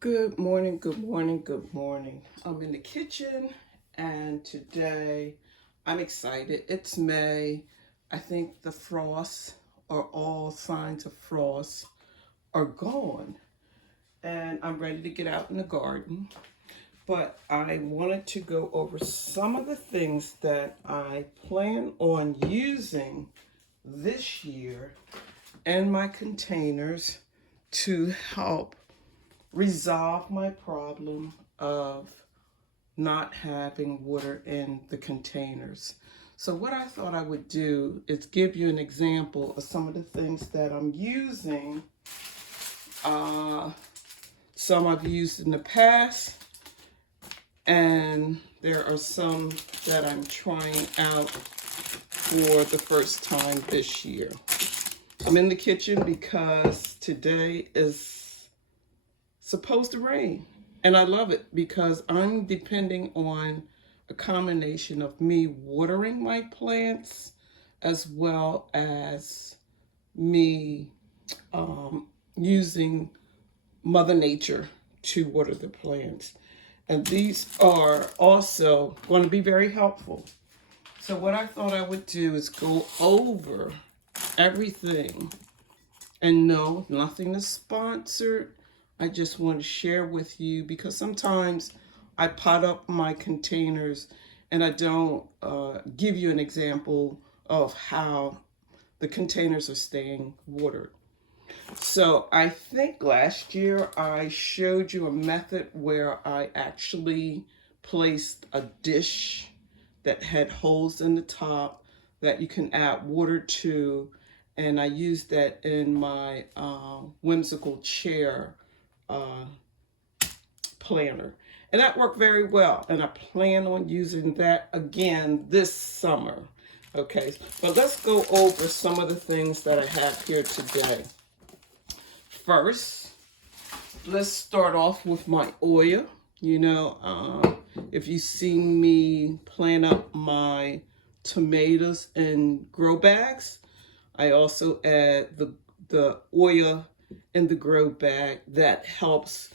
Good morning, good morning, good morning. I'm in the kitchen and today I'm excited. It's May. I think the frosts or all signs of frost are gone and I'm ready to get out in the garden. But I wanted to go over some of the things that I plan on using this year in my containers to help resolve my problem of not having water in the containers. So what I thought I would do is give you an example of some of the things that I'm using. Uh, some I've used in the past, and there are some that I'm trying out for the first time this year. I'm in the kitchen because today is supposed to rain. And I love it because I'm depending on a combination of me watering my plants as well as me using Mother Nature to water the plants. And these are also going to be very helpful. So what I thought I would do is go over everything. And no, nothing is sponsored. I just want to share with you because sometimes I pot up my containers and I don't give you an example of how the containers are staying watered. So I think last year I showed you a method where I actually placed a dish that had holes in the top that you can add water to, and I used that in my whimsical chair uh, planner. And that worked very well, and I plan on using that again this summer. Okay, but let's go over some of the things that I have here today. First, let's start off with my oil. If you see me plant up my tomatoes in grow bags, I also add the oil in the grow bag that helps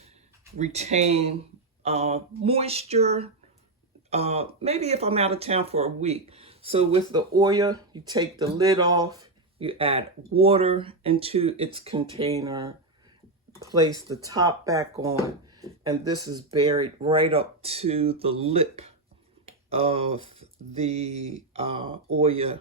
retain moisture. Maybe if I'm out of town for a week. So with the oil, you take the lid off, you add water into its container, place the top back on, and this is buried right up to the lip of the oil,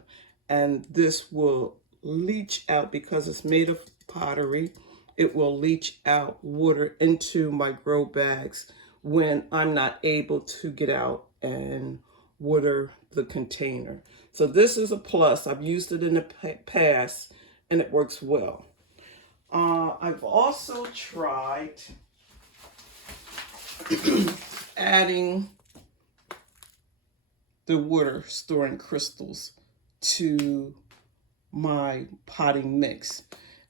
and this will leach out because it's made of pottery. It will leach out water into my grow bags when I'm not able to get out and water the container. So this is a plus. I've used it in the past and it works well. I've also tried adding the water storing crystals to my potting mix.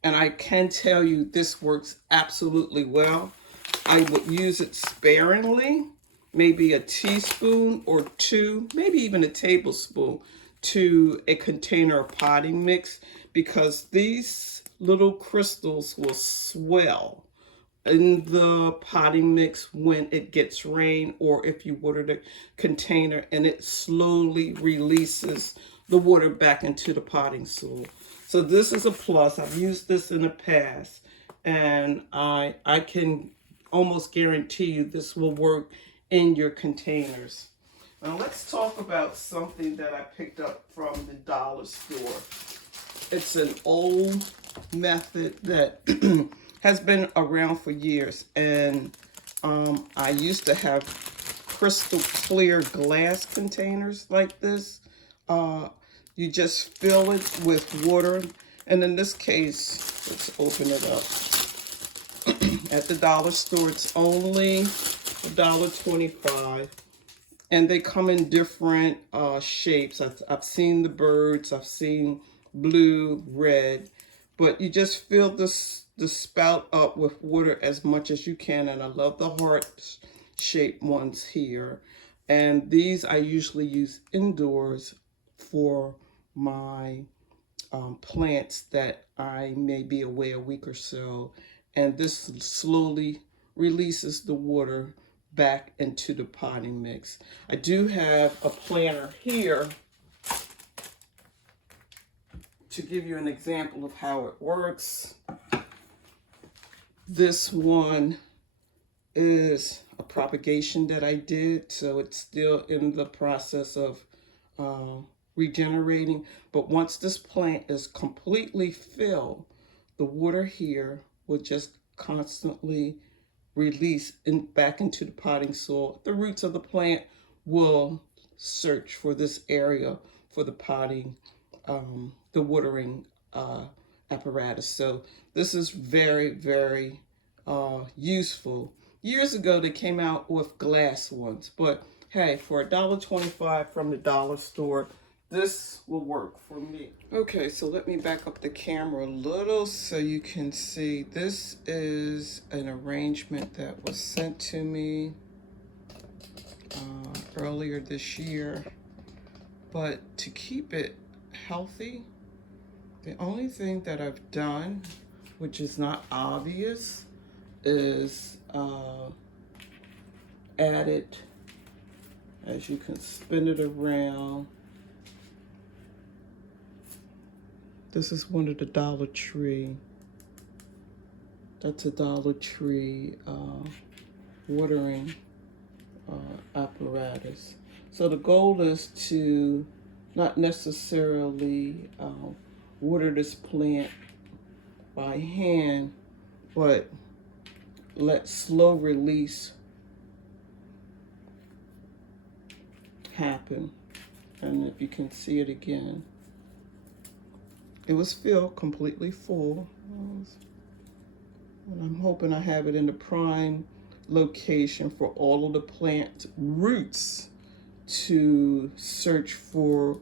And I can tell you this works absolutely well. I would use it sparingly, maybe a teaspoon or two, maybe even a tablespoon to a container of potting mix because these little crystals will swell in the potting mix when it gets rain or if you water the container, and it slowly releases the water back into the potting soil. So this is a plus. I've used this in the past and I can almost guarantee you this will work in your containers. Now let's talk about something that I picked up from the dollar store. It's an old method that has been around for years, and I used to have crystal clear glass containers like this. You just fill it with water, and in this case, let's open it up. At the dollar store, it's only $1.25, and they come in different shapes. I've seen the birds, I've seen blue, red, but you just fill the spout up with water as much as you can, and I love the heart shaped ones here. And these I usually use indoors for my plants that I may be away a week or so, and this slowly releases the water back into the potting mix. I do have a planner here to give you an example of how it works. This one is a propagation that I did, so it's still in the process of regenerating. But once this plant is completely filled, the water here will just constantly release back into the potting soil. The roots of the plant will search for this area for the potting, the watering apparatus. So this is very, very useful. Years ago, they came out with glass ones, but hey, for $1.25 from the dollar store, this will work for me. Okay, so let me back up the camera a little so you can see. This is an arrangement that was sent to me earlier this year. But to keep it healthy, the only thing that I've done, which is not obvious, is added, as you can spin it around. This is one of the Dollar Tree. That's a Dollar Tree watering apparatus. So the goal is to not necessarily water this plant by hand, but let slow release happen. And if you can see it again, it was filled completely full. And I'm hoping I have it in the prime location for all of the plant roots to search for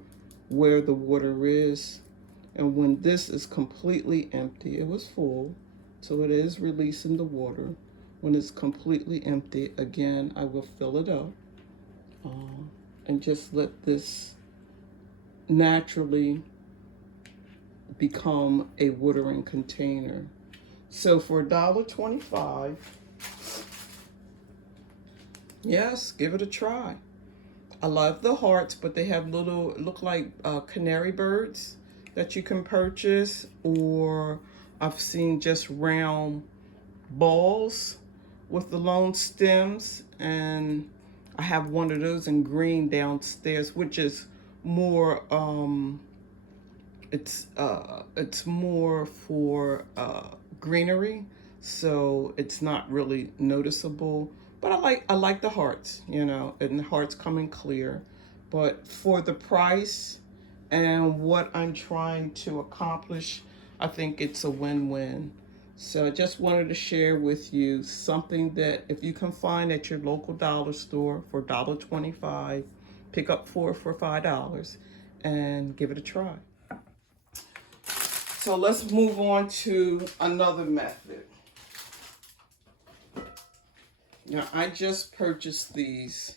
where the water is. And when this is completely empty, it was full, so it is releasing the water. When it's completely empty, again, I will fill it up and just let this naturally become a watering container. So for $1.25, yes, give it a try. I love the hearts, but they have little, look like canary birds that you can purchase, or I've seen just round balls with the long stems, and I have one of those in green downstairs, which is more it's more for greenery, so it's not really noticeable. But I like the hearts, you know, and the hearts coming clear. But for the price and what I'm trying to accomplish, I think it's a win-win. So I just wanted to share with you something that if you can find at your local dollar store for $1.25, pick up 4 for $5 and give it a try. So let's move on to another method. Now, I just purchased these.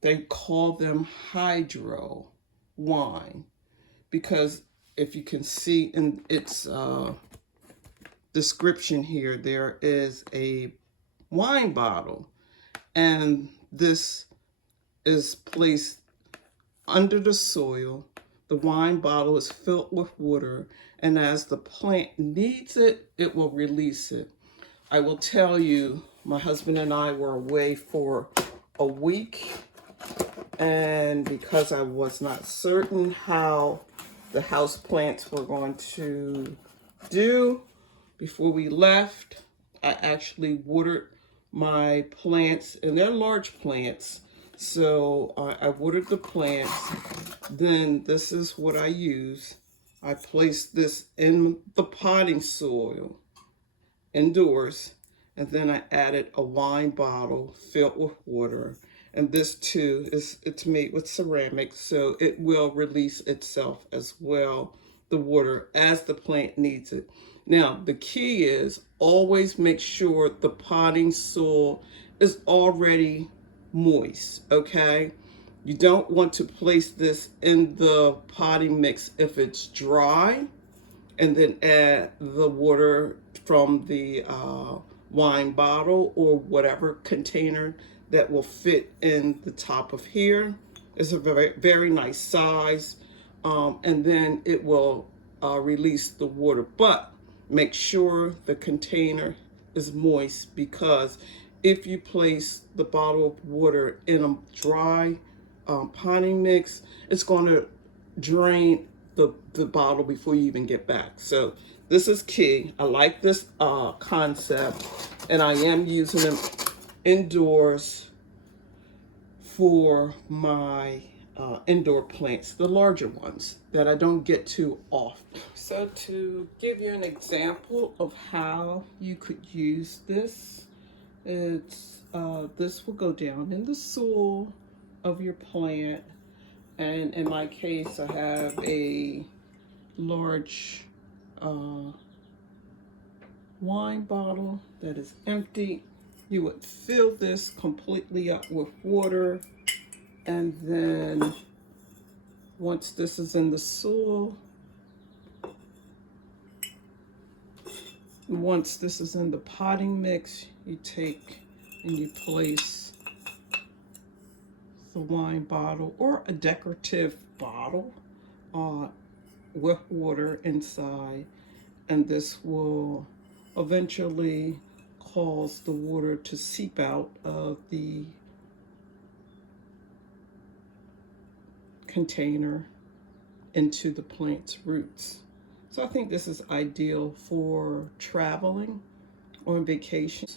They call them hydro wine because if you can see in its description here, there is a wine bottle, and this is placed under the soil. The wine bottle is filled with water, and as the plant needs it, it will release it. I will tell you, my husband and I were away for a week, and because I was not certain how the house plants were going to do before we left, I actually watered my plants, and they're large plants, so I watered the plants. Then this is what I use. I placed this in the potting soil indoors, and then I added a wine bottle filled with water. And this too it's made with ceramic, so it will release itself as well, the water, as the plant needs it. Now, the key is always make sure the potting soil is already moist, okay? You don't want to place this in the potting mix if it's dry and then add the water from the wine bottle or whatever container that will fit in the top of here. It's a very nice size. And then it will release the water. But make sure the container is moist, because if you place the bottle of water in a dry potting mix, it's going to drain the bottle before you even get back. So this is key. I like this concept, and I am using them indoors for my indoor plants, the larger ones that I don't get too often. So to give you an example of how you could use this, it's this will go down in the soil of your plant, and in my case I have a large wine bottle that is empty. You would fill this completely up with water, and then once this is in the soil, once this is in the potting mix, you take and you place the wine bottle or a decorative bottle with water inside, and this will eventually cause the water to seep out of the container into the plant's roots. So I think this is ideal for traveling or on vacation.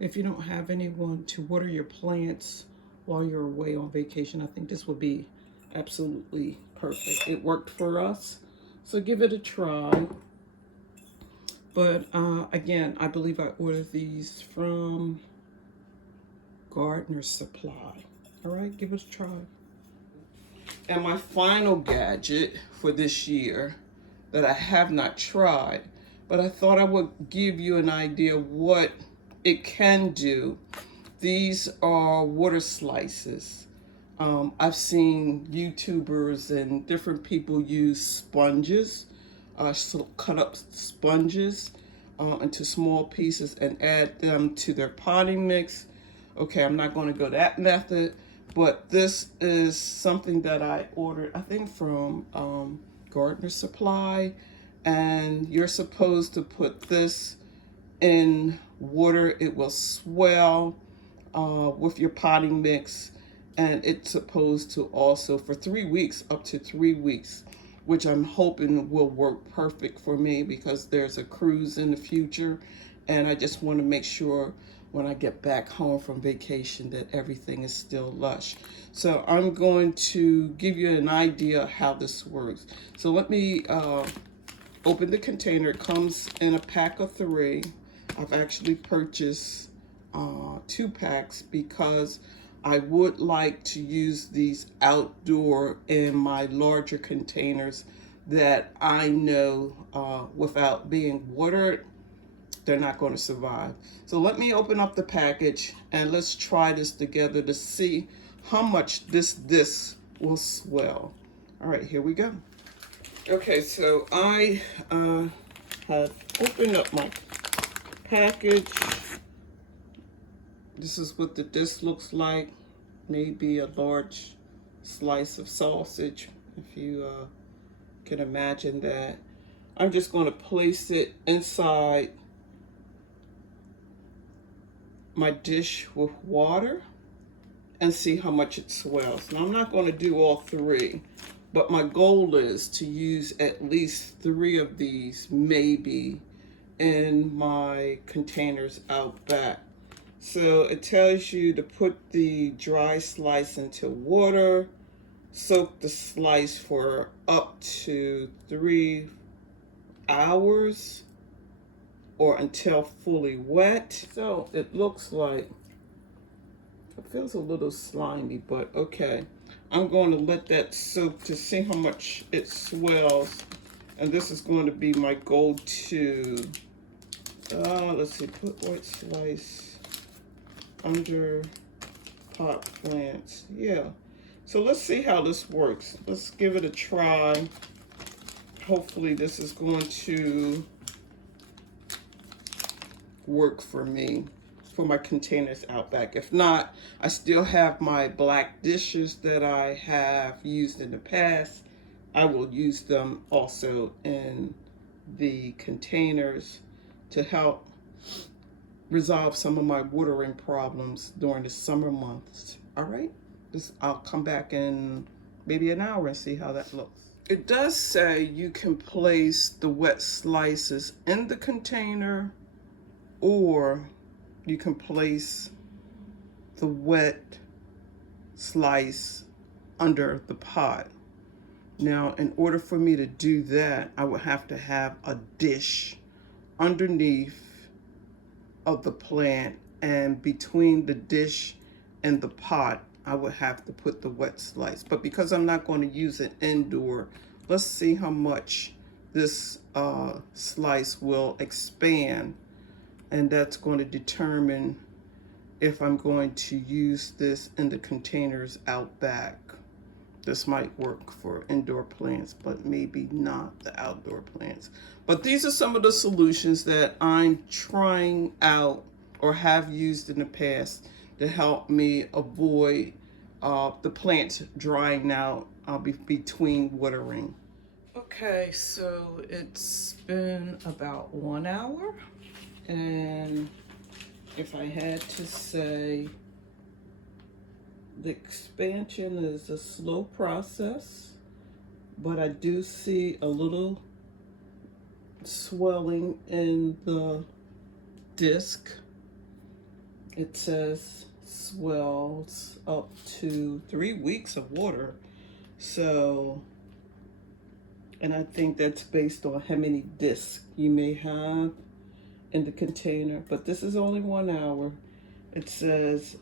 If you don't have anyone to water your plants while you're away on vacation, I think this would be absolutely perfect. It worked for us, so give it a try. But again, I believe I ordered these from Gardener Supply. All right, give it a try. And my final gadget for this year that I have not tried, but I thought I would give you an idea what it can do. These are water slices. I've seen YouTubers and different people use sponges, cut up sponges into small pieces and add them to their potting mix. Okay, I'm not going to go that method, but this is something that I ordered, I think from Gardener Supply, and you're supposed to put this in water. It will swell with your potting mix, and it's supposed to also for 3 weeks, up to 3 weeks, which I'm hoping will work perfect for me because there's a cruise in the future, and I just want to make sure when I get back home from vacation that everything is still lush. So I'm going to give you an idea how this works. So let me open the container. It comes in a pack of 3. I've actually purchased 2 packs because I would like to use these outdoor in my larger containers that I know without being watered, they're not going to survive. So let me open up the package and let's try this together to see how much this will swell. All right, here we go. Okay, so I have opened up my package. This is what this looks like. Maybe a large slice of sausage, if you can imagine that. I'm just going to place it inside my dish with water and see how much it swells. Now I'm not going to do all 3, but my goal is to use at least 3 of these maybe in my containers out back. So it tells you to put the dry slice into water, soak the slice for up to 3 hours or until fully wet. So it looks like, it feels a little slimy, but okay. I'm going to let that soak to see how much it swells. And this is going to be my go-to. Let's see, put white slice under pot plants. Yeah. So let's see how this works. Let's give it a try. Hopefully this is going to work for me for my containers out back. If not, I still have my black dishes that I have used in the past. I will use them also in the containers to help resolve some of my watering problems during the summer months. All right, I'll come back in maybe an hour and see how that looks. It does say you can place the wet slices in the container, or you can place the wet slice under the pot. Now, in order for me to do that, I would have to have a dish underneath of the plant, and between the dish and the pot, I would have to put the wet slice. But because I'm not going to use it indoor, let's see how much this slice will expand, and that's going to determine if I'm going to use this in the containers out back. This might work for indoor plants, but maybe not the outdoor plants. But these are some of the solutions that I'm trying out or have used in the past to help me avoid the plants drying out between watering. Okay, so it's been about 1 hour, and if I had to say, the expansion is a slow process, but I do see a little swelling in the disc. It says swells up to 3 weeks of water. So, and I think that's based on how many discs you may have in the container, but this is only 1 hour. It says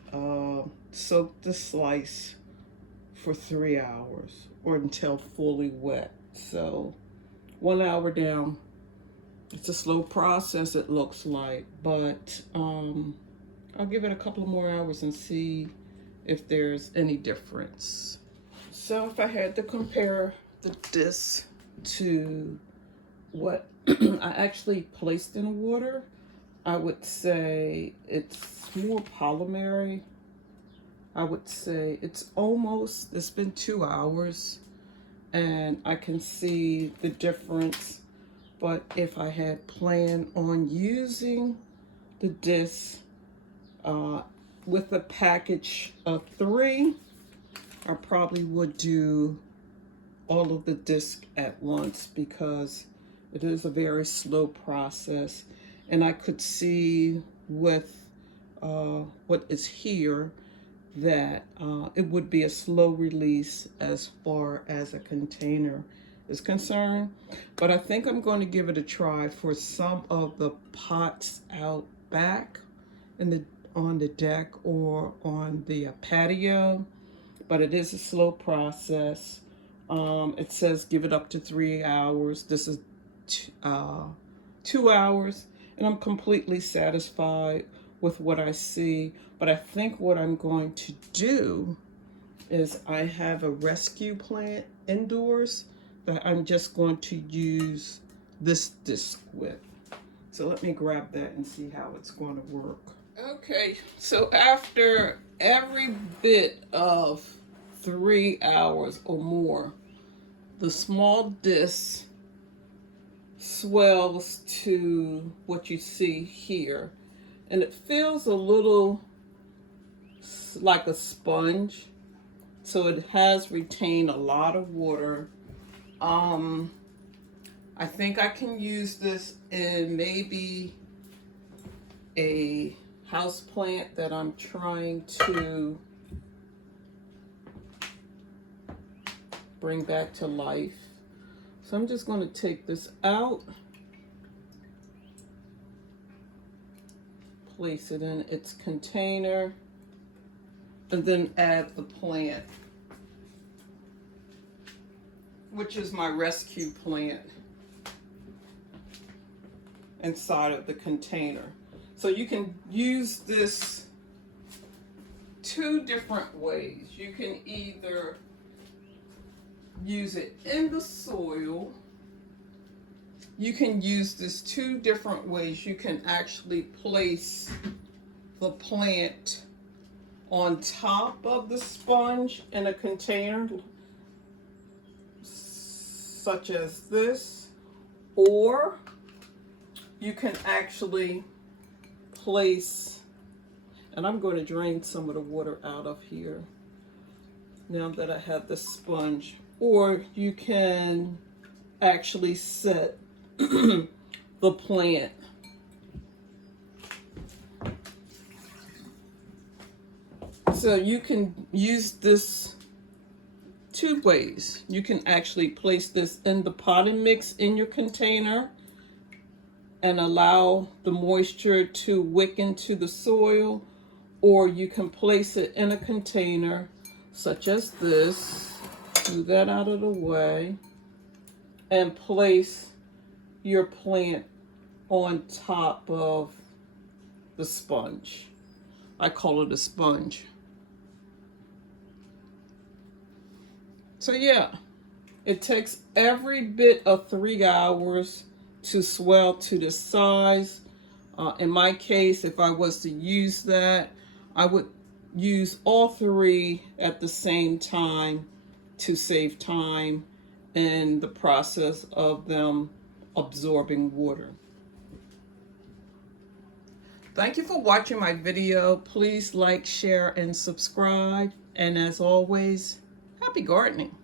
soak the slice for 3 hours or until fully wet. So 1 hour down. It's a slow process, it looks like, but I'll give it a couple of more hours and see if there's any difference. So if I had to compare the disc to what I actually placed in water, I would say it's more polymery. I would say it's been 2 hours, and I can see the difference. But if I had planned on using the disc with a package of 3, I probably would do all of the disc at once, because it is a very slow process. And I could see with what is here that it would be a slow release as far as a container is concerned. But I think I'm going to give it a try for some of the pots out back on the deck or on the patio. But it is a slow process. It says give it up to 3 hours. This is 2 hours. And I'm completely satisfied with what I see. But I think what I'm going to do is I have a rescue plant indoors that I'm just going to use this disc with. So let me grab that and see how it's going to work. Okay, so after every bit of 3 hours or more, the small disc swells to what you see here, and it feels a little like a sponge, so it has retained a lot of water. I think I can use this in maybe a house plant that I'm trying to bring back to life. So I'm just going to take this out, place it in its container, and then add the plant, which is my rescue plant, inside of the container. So you can use this 2 different ways. You can either use it in the soil you can use this two different ways. You can actually place the plant on top of the sponge in a container such as this, or you can actually place, and I'm going to drain some of the water out of here now that I have the sponge, or you can actually set the plant so you can use this two ways. You can actually place this in the potting mix in your container and allow the moisture to wick into the soil, or you can place it in a container such as this, move that out of the way, and place your plant on top of the sponge. I call it a sponge. So yeah, it takes every bit of 3 hours to swell to this size. In my case, if I was to use that, I would use all 3 at the same time to save time in the process of them absorbing water. Thank you for watching my video. Please like, share, and subscribe. And as always, happy gardening.